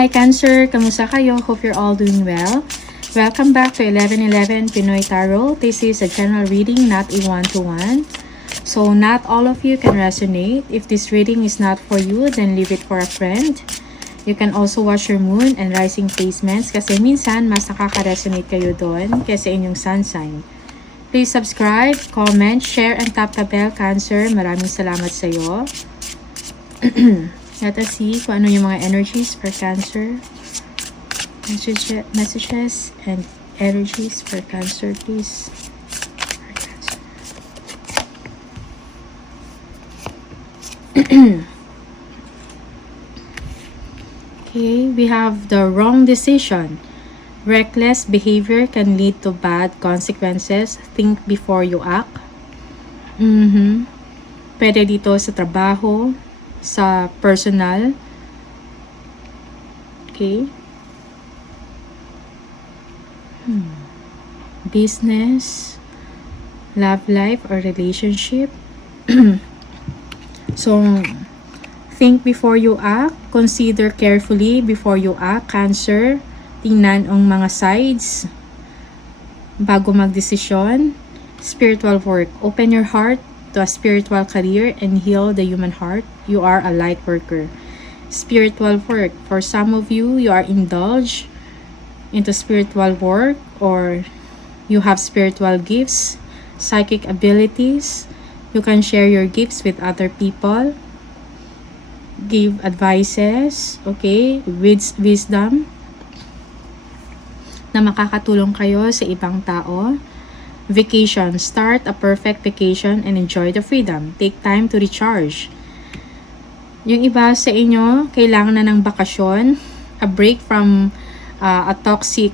Hi Cancer! Kamusta kayo? Hope you're all doing well. Welcome back to 1111 Pinoy Tarot. This is a general reading, not a one-to-one. So not all of you can resonate. If this reading is not for you, then leave it for a friend. You can also watch your moon and rising placements kasi minsan mas nakaka-resonate kayo doon kaysa inyong sun sign. Please subscribe, comment, share, and tap the bell, Cancer. Maraming salamat sa iyo. Let us see kung ano yung mga energies for Cancer. Messages and energies for Cancer, please. For Cancer. Okay, we have the wrong decision. Reckless behavior can lead to bad consequences. Think before you act. Pwede dito sa trabaho, sa personal. Okay. Business, love life, or relationship. So, think before you act. Consider carefully before you act, Cancer. Tingnan ang mga sides bago magdesisyon. Spiritual work. Open your heart to a spiritual career and heal the human heart. You are a light worker. Spiritual work. For some of you, you are indulged into spiritual work, or you have spiritual gifts, psychic abilities. You can share your gifts with other people. Give advices, okay, with wisdom na makakatulong kayo sa ibang tao. Vacation. Start a perfect vacation and enjoy the freedom. Take time to recharge. Yung iba sa inyo, kailangan na ng bakasyon, a break from a toxic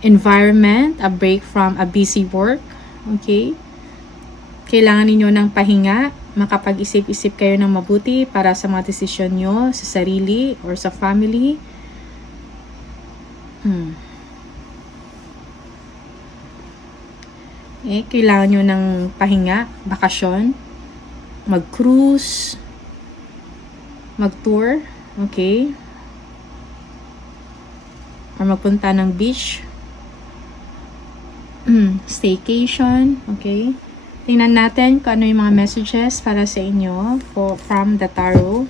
environment, a break from a busy work. Okay? Kailangan ninyo ng pahinga, makapag-isip-isip kayo ng mabuti para sa mga desisyon nyo sa sarili or sa family. Kailangan nyo ng pahinga, bakasyon, mag-cruise, mag-tour, okay? Or magpunta ng beach, staycation, okay? Tingnan natin kung ano yung mga messages para sa inyo from the tarot.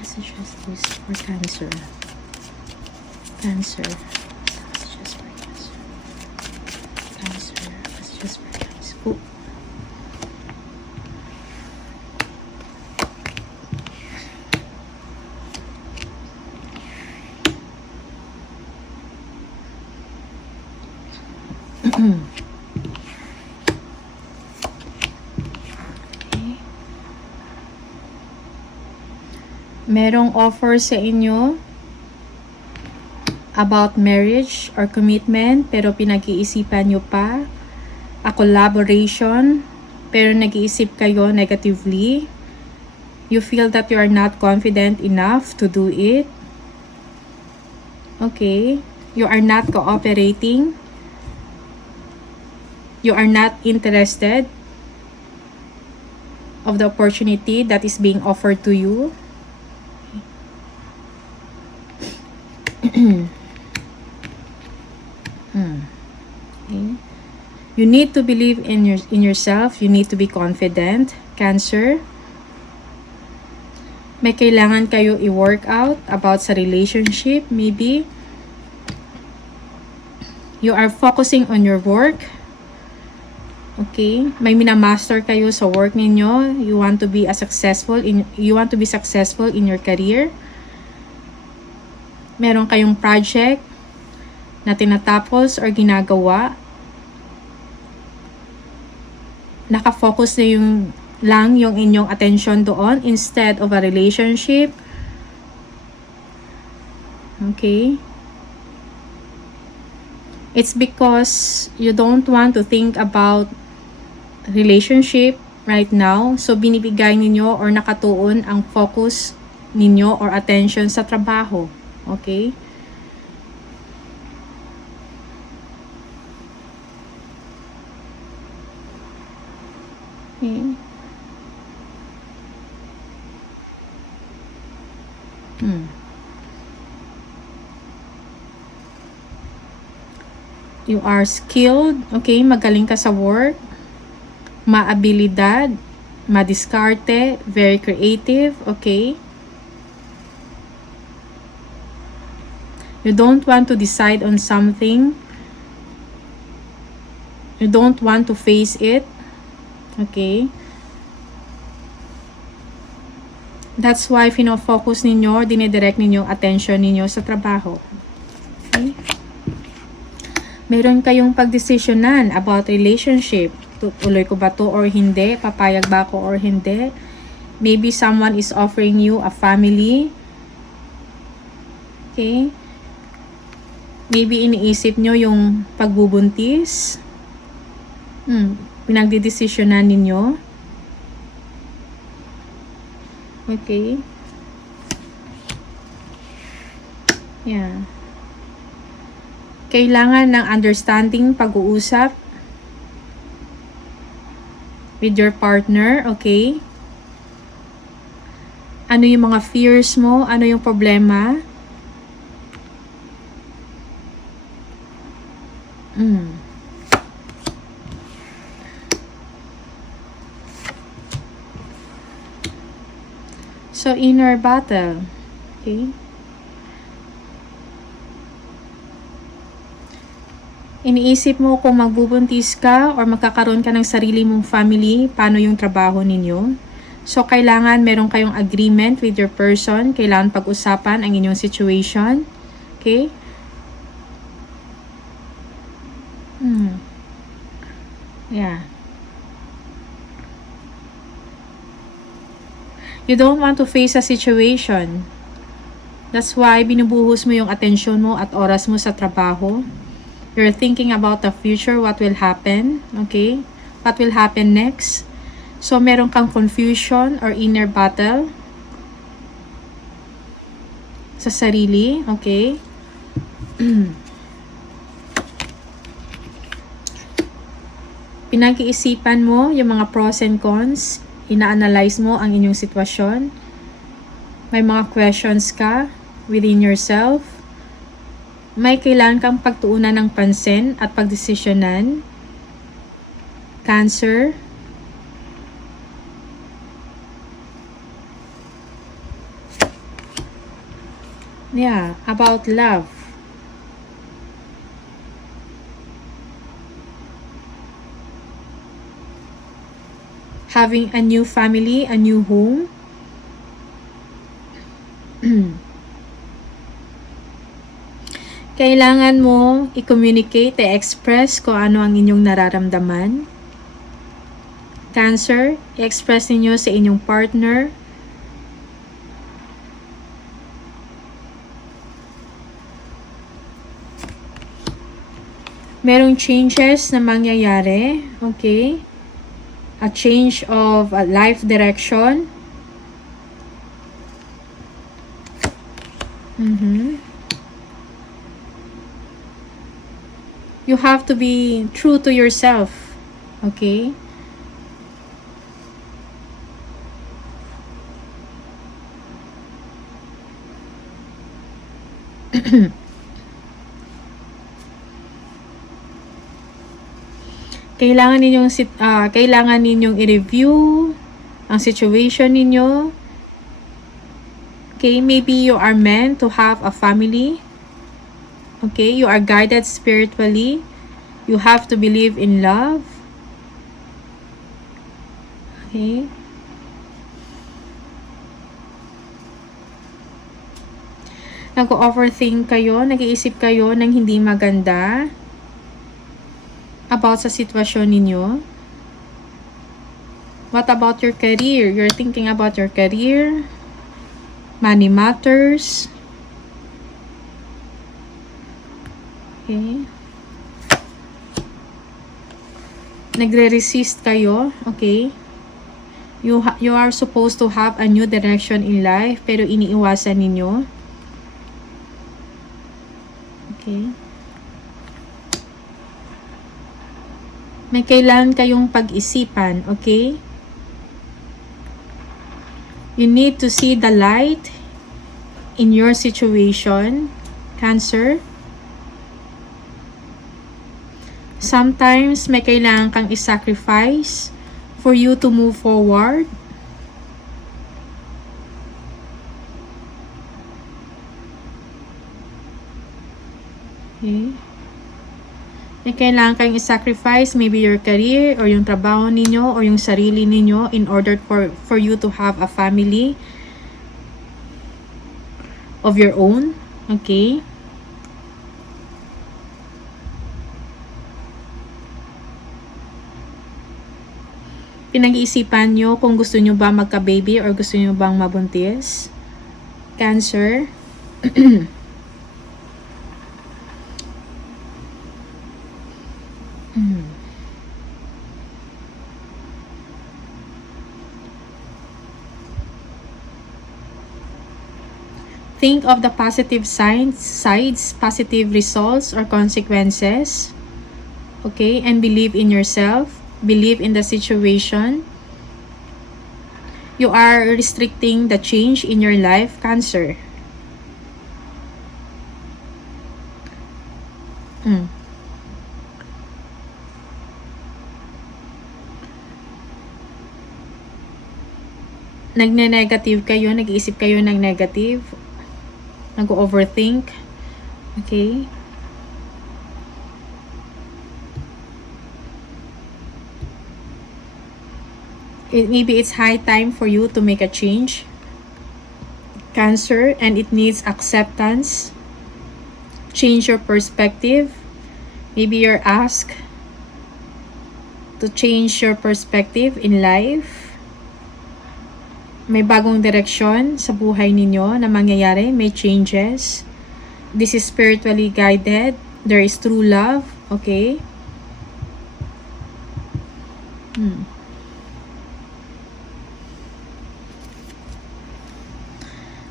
Messages please for Cancer. Cancer. Messages for Cancer. Cancer. Messages for Cancer. Oh. Merong offer sa inyo about marriage or commitment, pero pinag-iisipan nyo pa. A collaboration, pero nag-iisip kayo negatively. You feel that you are not confident enough to do it. Okay. You are not cooperating. You are not interested of the opportunity that is being offered to you. Okay. You need to believe in yourself. You need to be confident, Cancer. May kailangan kayo i-work out about sa relationship, maybe. You are focusing on your work. Okay? May minamaster kayo sa work ninyo. You want to be successful in your career. Meron kayong project na tinatapos or ginagawa. Nakafocus na yung inyong attention doon instead of a relationship. Okay? It's because you don't want to think about relationship right now. So, binibigay ninyo or nakatuon ang focus ninyo or attention sa trabaho. Okay? Okay. You are skilled, okay? Magaling ka sa work, maabilidad, madiskarte, very creative, okay? You don't want to decide on something. You don't want to face it, okay? That's why fino-focus ninyo, dinidirect ninyo attention ninyo sa trabaho. Okay? Meron kayong pagdesisyonan about relationship. Tuloy ko ba to or hindi? Papayag ba ako or hindi? Maybe someone is offering you a family. Okay? Maybe iniisip nyo yung pagbubuntis. Pinagdidesisyonan ninyo. Okay? Yeah. Kailangan ng understanding, pag-uusap with your partner, okay? Ano yung mga fears mo? Ano yung problema? So, inner battle, okay? Iniisip mo kung magbubuntis ka or magkakaroon ka ng sarili mong family, paano yung trabaho ninyo. So, kailangan meron kayong agreement with your person. Kailangan pag-usapan ang inyong situation. Okay? Yeah. You don't want to face a situation. That's why binubuhos mo yung atensyon mo at oras mo sa trabaho. You're thinking about the future, what will happen, okay? What will happen next? So, meron kang confusion or inner battle sa sarili, okay? Pinag-iisipan mo yung mga pros and cons, ina-analyze mo ang inyong sitwasyon, may mga questions ka within yourself, may kailangan kang pagtuunan ng pansin at pagdesisyonan. Cancer. Yeah, about love. Having a new family, a new home. Kailangan mo i-communicate, i-express kung ano ang inyong nararamdaman. Cancer, i-express ninyo sa inyong partner. Merong changes na mangyayari, okay? A change of life direction. You have to be true to yourself, okay? Kailangan ninyong i-review ang situation ninyo. Okay, maybe you are meant to have a family. Okay, you are guided spiritually. You have to believe in love. Okay. Nag-overthink kayo, nag-iisip kayo ng hindi maganda about sa sitwasyon ninyo. What about your career? You're thinking about your career. Money matters. Okay. Nagre-resist kayo, okay? You are supposed to have a new direction in life, pero iniiwasan ninyo. Okay. May kailangan kayong pag-isipan, okay? You need to see the light in your situation, Cancer. Sometimes may kailangan kang i-sacrifice for you to move forward. Okay. May kailangan kayong i-sacrifice, maybe your career or yung trabaho ninyo or yung sarili ninyo in order for you to have a family of your own. Okay. Pinag-iisipan nyo kung gusto nyo ba magka-baby or gusto nyo bang mabuntis. Cancer. Think of the positive sides, positive results or consequences. Okay, and believe in yourself. Believe in the situation. You are restricting the change in your life, Cancer. Nagne-negative kayo, nag-iisip kayo ng negative. Nag-overthink. Okay. Maybe it's high time for you to make a change, Cancer, and it needs acceptance. Change your perspective. Maybe you're asked to change your perspective in life. May bagong direksyon sa buhay ninyo na mangyayari. May changes. This is spiritually guided. There is true love. Okay.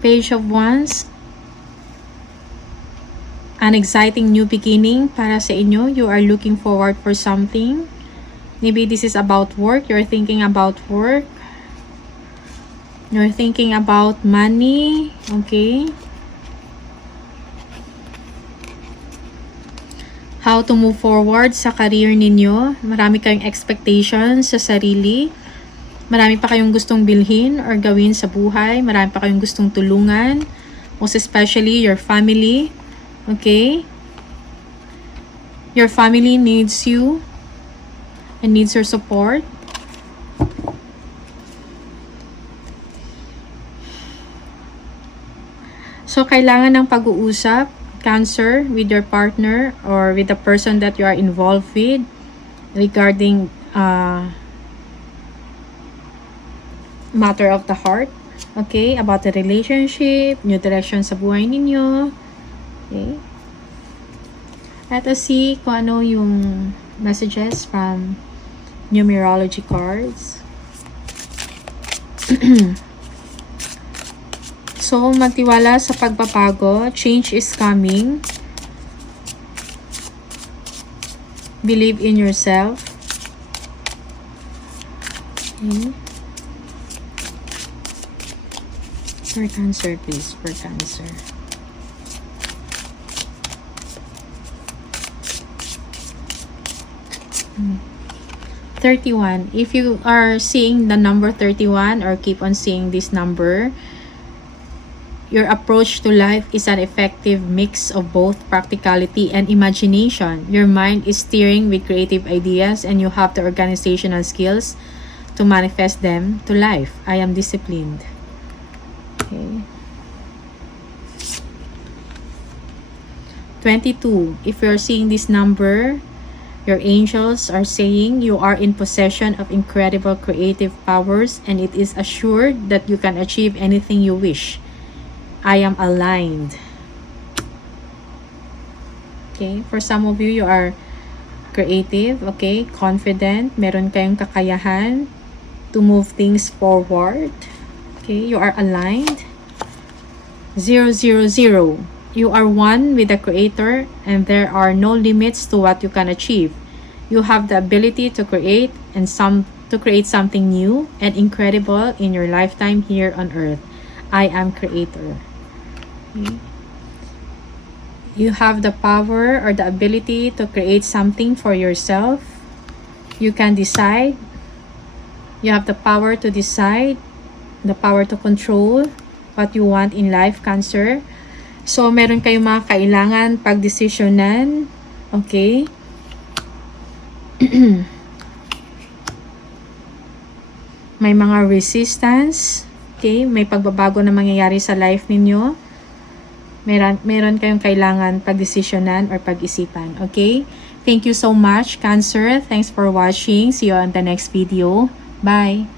Page of Wands. An exciting new beginning para sa inyo. You are looking forward for something. Maybe this is about work. You're thinking about work. You're thinking about money. Okay. How to move forward sa career ninyo. Marami kayong expectations sa sarili. Marami pa kayong gustong bilhin or gawin sa buhay. Marami pa kayong gustong tulungan. Most especially your family. Okay? Your family needs you and needs your support. So, kailangan ng pag-uusap, Cancer, with your partner or with the person that you are involved with regarding matter of the heart. Okay? About the relationship, new direction sa buhay ninyo. Okay? Let us see kung ano yung messages from numerology cards. So, magtiwala sa pagbabago. Change is coming. Believe in yourself. Okay. For Cancer, please. For Cancer. Hmm. 31. If you are seeing the number 31 or keep on seeing this number, your approach to life is an effective mix of both practicality and imagination. Your mind is steering with creative ideas and you have the organizational skills to manifest them to life. I am disciplined. Okay. 22. If you're seeing this number, your angels are saying you are in possession of incredible creative powers and it is assured that you can achieve anything you wish. I am aligned. Okay, for some of you, you are creative, okay, confident, meron kayong kakayahan to move things forward. Okay, you are aligned. 000. You are one with the Creator and there are no limits to what you can achieve. You have the ability to create something new and incredible in your lifetime here on earth. I am creator. Okay. You have the power or the ability to create something for yourself. You can decide. You have the power to decide, the power to control what you want in life, Cancer. So, meron kayong mga kailangan pagdesisyonan. Okay? May mga resistance. Okay? May pagbabago na mangyayari sa life ninyo. Meron kayong kailangan pagdesisyonan or pag-isipan. Okay? Thank you so much, Cancer. Thanks for watching. See you on the next video. Bye!